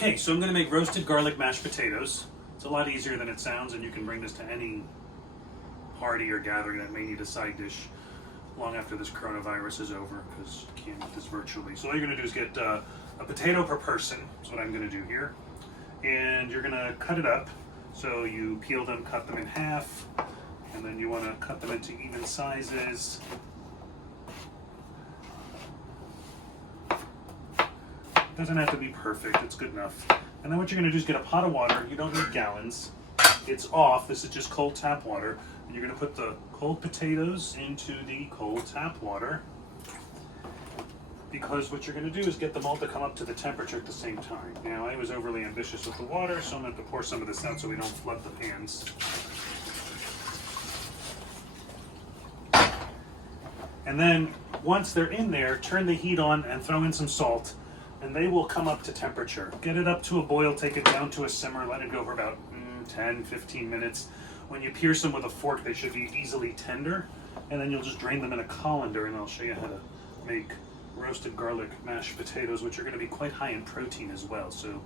Okay, so I'm going to make roasted garlic mashed potatoes. It's a lot easier than it sounds, and you can bring this to any party or gathering that may need a side dish long after this coronavirus is over, because you can't eat this virtually. So all you're going to do is get a potato per person. That's what I'm going to do here. And you're going to cut it up. So you peel them, cut them in half, and then you want to cut them into even sizes. Doesn't have to be perfect, it's good enough. And then what you're gonna do is get a pot of water. You don't need gallons. It's off, this is just cold tap water. And you're gonna put the cold potatoes into the cold tap water, because what you're gonna do is get them all to come up to the temperature at the same time. Now, I was overly ambitious with the water, so I'm gonna have to pour some of this out so we don't flood the pans. And then, once they're in there, turn the heat on and throw in some salt, and they will come up to temperature. Get it up to a boil, take it down to a simmer, let it go for about 10-15 minutes. When you pierce them with a fork, they should be easily tender, and then you'll just drain them in a colander, and I'll show you how to make roasted garlic mashed potatoes, which are going to be quite high in protein as well. So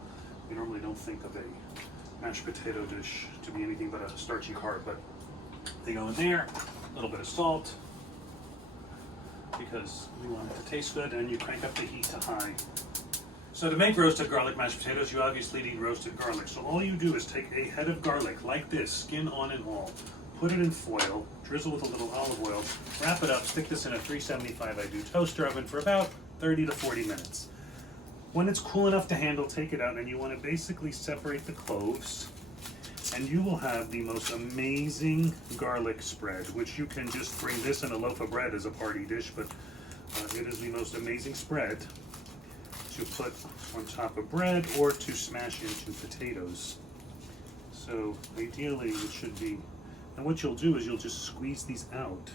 we normally don't think of a mashed potato dish to be anything but a starchy carb, but they go in there, a little bit of salt, because we want it to taste good, and you crank up the heat to high. So to make roasted garlic mashed potatoes, you obviously need roasted garlic. So all you do is take a head of garlic like this, skin on and all, put it in foil, drizzle with a little olive oil, wrap it up, stick this in a 375 I do toaster oven for about 30 to 40 minutes. When it's cool enough to handle, take it out, and you want to basically separate the cloves, and you will have the most amazing garlic spread, which you can just bring this in a loaf of bread as a party dish, but it is the most amazing spread to put on top of bread or to smash into potatoes. So ideally it should be, and what you'll do is you'll just squeeze these out,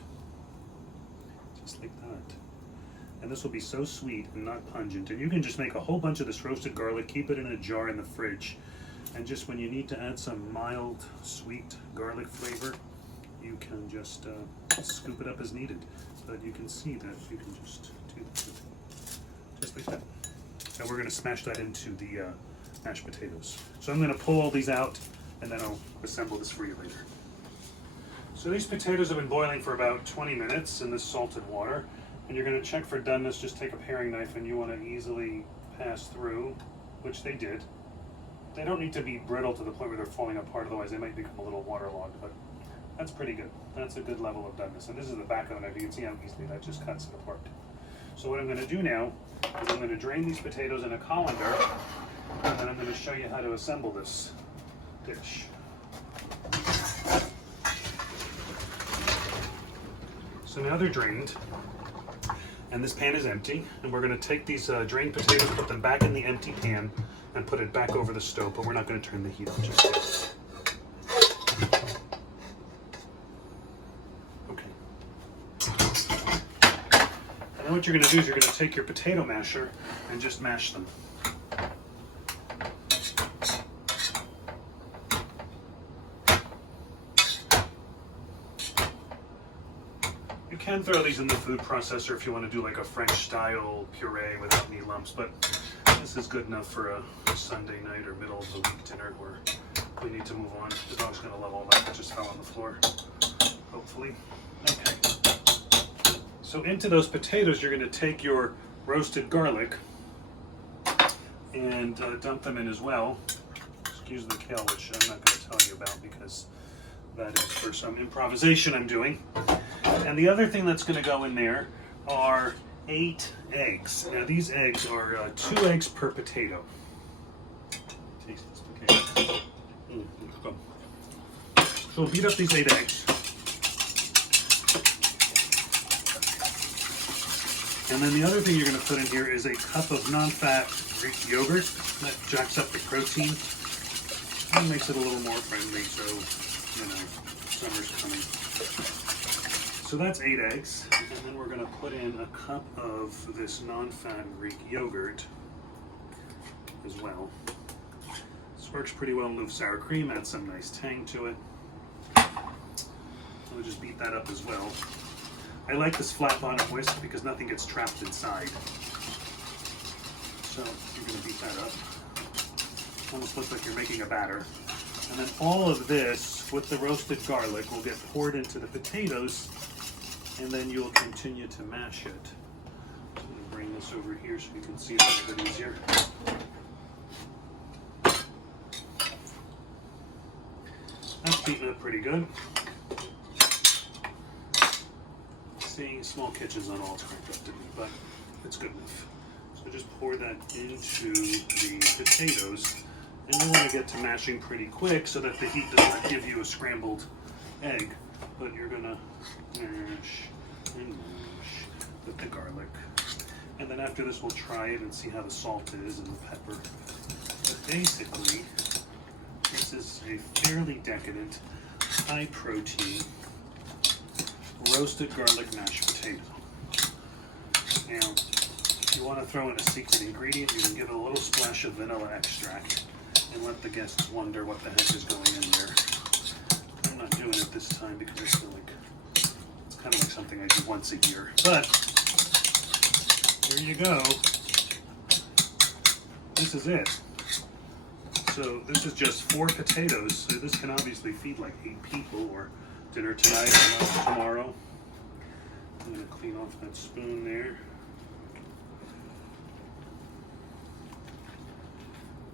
just like that. And this will be so sweet and not pungent. And you can just make a whole bunch of this roasted garlic, keep it in a jar in the fridge, and just when you need to add some mild, sweet garlic flavor, you can just scoop it up as needed. But you can see that you can just do that, just like that. And we're going to smash that into the mashed potatoes. So I'm going to pull all these out, and then I'll assemble this for you later. So these potatoes have been boiling for about 20 minutes in this salted water, and you're going to check for doneness. Just take a paring knife, and you want to easily pass through, which they did. They don't need to be brittle to the point where they're falling apart, otherwise they might become a little waterlogged, but that's pretty good. That's a good level of doneness. And this is the back of the knife. You can see how easily that just cuts it apart. So what I'm going to do now is I'm going to drain these potatoes in a colander, and then I'm going to show you how to assemble this dish. So now they're drained, and this pan is empty, and we're going to take these drained potatoes, put them back in the empty pan, and put it back over the stove, but we're not going to turn the heat on just yet. And what you're going to do is you're going to take your potato masher and just mash them. You can throw these in the food processor if you want to do like a French style puree without any lumps, but this is good enough for a Sunday night or middle of the week dinner where we need to move on. The dog's going to love all that that just fell on the floor, hopefully. Okay. So into those potatoes, you're going to take your roasted garlic and dump them in as well. Excuse the kale, which I'm not going to tell you about because that is for some improvisation I'm doing. And the other thing that's going to go in there are 8 eggs. Now these eggs are 2 eggs per potato. Taste this potato. So we'll beat up these 8 eggs. And then the other thing you're going to put in here is a cup of non-fat Greek yogurt. That jacks up the protein and makes it a little more friendly, so, you know, summer's coming. So that's 8 eggs, and then we're going to put in a cup of this non-fat Greek yogurt as well. This works pretty well in lieu of sour cream, adds some nice tang to it. We'll just beat that up as well. I like this flat bottom whisk because nothing gets trapped inside. So you're going to beat that up. Almost looks like you're making a batter. And then all of this with the roasted garlic will get poured into the potatoes, and then you'll continue to mash it. So I'm going to bring this over here so you can see it a bit easier. That's beaten up pretty good. Seeing small kitchens on all it's cranked up to me, but it's good enough. So just pour that into the potatoes, and you want to get to mashing pretty quick so that the heat does not give you a scrambled egg, but you're gonna mash and mash with the garlic. And then after this we'll try it and see how the salt is and the pepper. But basically, this is a fairly decadent, high protein, roasted garlic mashed potato. Now, if you want to throw in a secret ingredient, you can give it a little splash of vanilla extract and let the guests wonder what the heck is going in there. I'm not doing it this time because I feel like it's kind of like something I do once a year. But here you go. This is it. So this is just 4 potatoes. So this can obviously feed like 8 people, or dinner tonight or lunch tomorrow. I'm going to clean off that spoon there.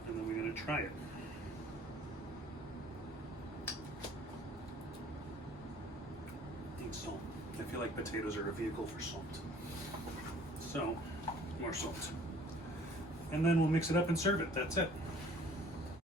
And then we're going to try it. And salt. I feel like potatoes are a vehicle for salt. So, more salt. And then we'll mix it up and serve it. That's it.